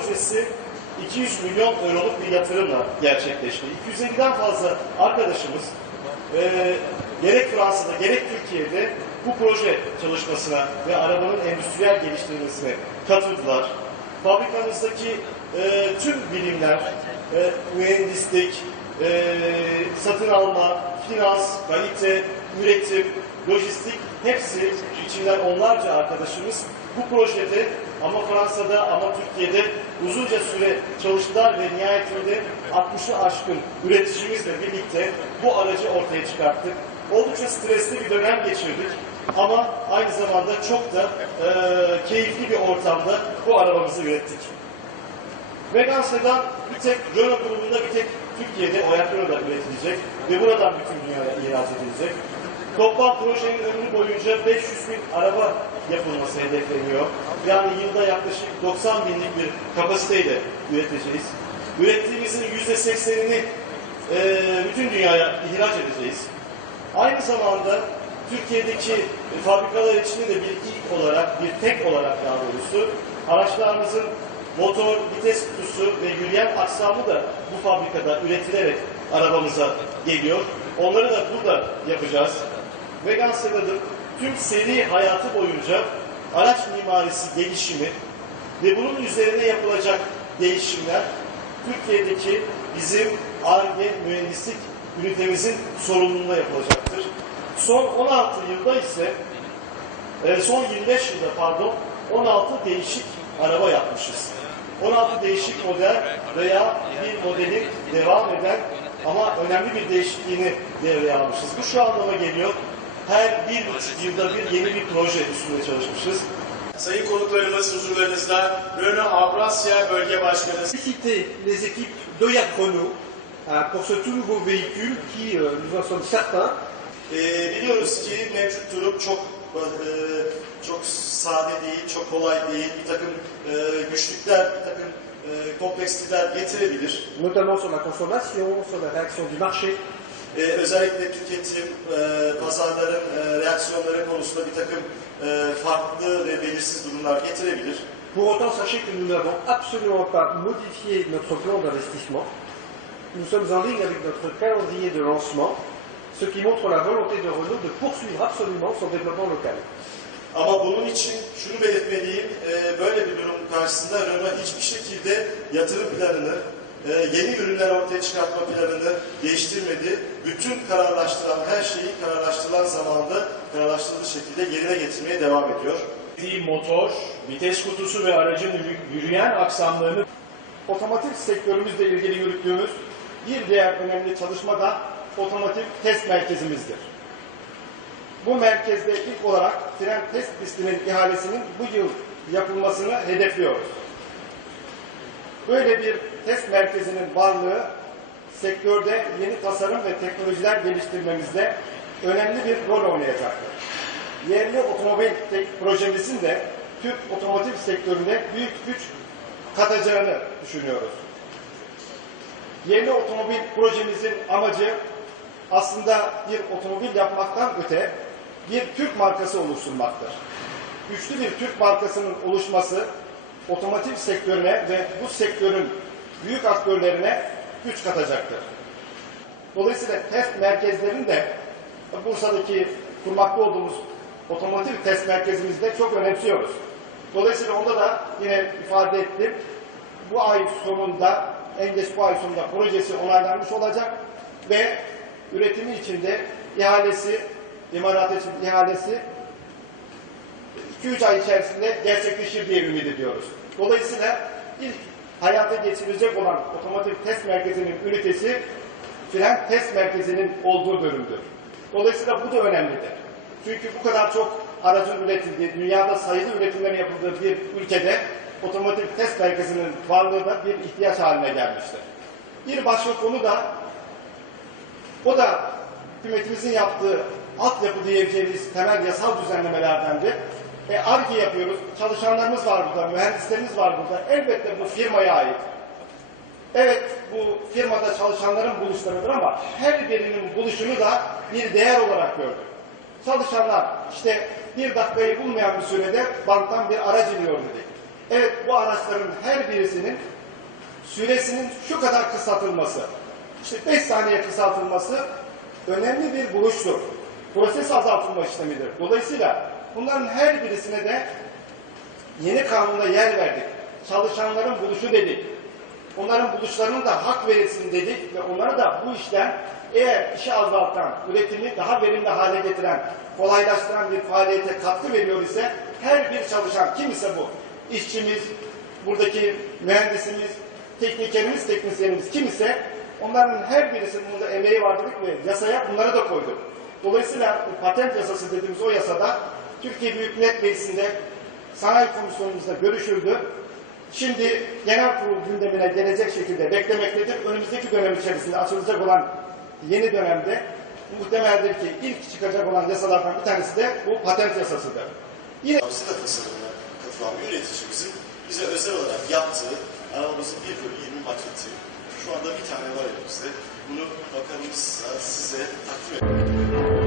projesi 200 milyon euroluk bir yatırımla gerçekleşti. 250'den fazla arkadaşımız e, gerek Fransa'da gerek Türkiye'de bu proje çalışmasına ve arabanın endüstriyel geliştirilmesine katıldılar. Fabrikamızdaki e, tüm bilimler, e, mühendislik, e, satın alma, finans, kalite, üretim, lojistik hepsi içinden onlarca arkadaşımız bu projede ama Fransa'da ama Türkiye'de uzunca süre çalıştılar ve nihayetinde 60'ı aşkın üreticimizle birlikte bu aracı ortaya çıkarttık. Oldukça stresli bir dönem geçirdik ama aynı zamanda çok da e, keyifli bir ortamda bu arabamızı ürettik. Vegan sedan bir tek Renault grubunda bir tek Türkiye'de Oyakro'da üretilecek ve buradan bütün dünyaya ihraç edilecek. Toplam projenin ömrü boyunca 500 bin araba yapılması hedefleniyor. Yani yılda yaklaşık 90 binlik bir kapasiteyle üreteceğiz. Ürettiğimizin %80'ini e, bütün dünyaya ihraç edeceğiz. Aynı zamanda Türkiye'deki fabrikalar içinde de bir ilk olarak, bir tek olarak daha doğrusu araçlarımızın motor, vites kutusu ve yürüyen aksamı da bu fabrikada üretilerek arabamıza geliyor. Onları da burada yapacağız. Vegan Sedan'ın tüm seri hayatı boyunca araç mimarisi gelişimi ve bunun üzerine yapılacak değişimler Türkiye'deki bizim ARGE mühendislik ünitemizin sorumluluğunda yapılacaktır. Son 16 yılda ise e, son 25 yılda pardon 16 değişik araba yapmışız. 16 değişik model veya bir modelin devam eden ama önemli bir değişikliğini devreye almışız. Bu şu anlama geliyor. Her bir yılda bir yeni bir proje üstünde çalışmışız. Sayın konuklarımız huzurlarınızda Renault Avrasya Bölge Başkanı féliciter les équipes d'Oyak Renault euh, pour ce tout nouveau véhicule qui, euh, nous en sommes certains, Ee, biliyoruz ki mevcut durum çok e, çok sade değil, çok kolay değil. Bir takım e, güçlükler, bir takım e, komplekslikler getirebilir. notamment sur la consommation, sur la réaction du marché, Ee, özellikle tüketim, e, pazarların e, reaksiyonları konusunda bir takım e, farklı ve belirsiz durumlar getirebilir. Pour autant, sachez que nous n'avons absolument pas modifié notre plan d'investissement. Nous sommes en ligne avec notre calendrier de lancement, ce qui montre la volonté de Renault de poursuivre absolument son développement local. Ama bunun için şunu belirtmeliyim, e, böyle bir durum karşısında Renault hiçbir şekilde yatırım planını, e, yeni ürünler ortaya çıkartma planını değiştirmedi. Bütün kararlaştıran her şeyi kararlaştırılan zamanda kararlaştırılmış şekilde yerine getirmeye devam ediyor. motor, vites kutusu ve aracın yürüyen aksamlarını otomotiv sektörümüzle ilgili yürüttüğümüz bir diğer önemli çalışma da otomotiv test merkezimizdir. Bu merkezde ilk olarak fren test pistinin ihalesinin bu yıl yapılmasını hedefliyoruz. Böyle bir test merkezinin varlığı sektörde yeni tasarım ve teknolojiler geliştirmemizde önemli bir rol oynayacaktır. Yerli otomobil projemizin de Türk otomotiv sektöründe büyük güç katacağını düşünüyoruz. Yerli otomobil projemizin amacı aslında bir otomobil yapmaktan öte bir Türk markası oluşturmaktır. Güçlü bir Türk markasının oluşması otomotiv sektörüne ve bu sektörün büyük aktörlerine güç katacaktır. Dolayısıyla test merkezlerini de Bursa'daki kurmakta olduğumuz otomotiv test merkezimizde çok önemsiyoruz. Dolayısıyla onda da yine ifade ettim. Bu ay sonunda, en geç bu ay sonunda projesi onaylanmış olacak ve üretimi içinde ihalesi, imalat için ihalesi 2-3 ay içerisinde gerçekleşir diye ümit ediyoruz. Dolayısıyla ilk hayata geçirilecek olan otomotiv test merkezinin ünitesi fren test merkezinin olduğu bölümdür. Dolayısıyla bu da önemlidir. Çünkü bu kadar çok aracın üretildiği, dünyada sayılı üretimlerin yapıldığı bir ülkede otomotiv test merkezinin varlığı da bir ihtiyaç haline gelmiştir. Bir başka konu da o da hükümetimizin yaptığı altyapı diyeceğimiz temel yasal düzenlemelerdendir. E, ARGE yapıyoruz. Çalışanlarımız var burada, mühendislerimiz var burada. Elbette bu firmaya ait. Evet bu firmada çalışanların buluşlarıdır ama her birinin buluşunu da bir değer olarak gördük. Çalışanlar işte bir dakikayı bulmayan bir sürede banktan bir araç iniyor dedik. Evet bu araçların her birisinin süresinin şu kadar kısaltılması, işte 5 saniye kısaltılması önemli bir buluştur. Proses azaltılma işlemidir. Dolayısıyla bunların her birisine de yeni kanunda yer verdik. Çalışanların buluşu dedik. Onların buluşlarının da hak verilsin dedik ve onları da bu işten eğer işi azaltan, üretimi daha verimli hale getiren, kolaylaştıran bir faaliyete katkı veriyor ise her bir çalışan kim ise bu, işçimiz, buradaki mühendisimiz, teknikerimiz, teknisyenimiz kim ise onların her birisinin bunda emeği var dedik ve yasaya bunları da koyduk. Dolayısıyla patent yasası dediğimiz o yasada Türkiye Büyük Millet Meclisi'nde sanayi komisyonumuzda görüşüldü. Şimdi genel kurul gündemine gelecek şekilde beklemektedir. Önümüzdeki dönem içerisinde açılacak olan yeni dönemde muhtemeldir ki ilk çıkacak olan yasalardan bir tanesi de bu patent yasasıdır. Yine Sita tasarımına katılan bir üreticimizin bize özel olarak yaptığı arabamızın 1 bölü 20 maketi. Şu anda bir tane var elimizde. Bunu bakanımız size takdim ediyor.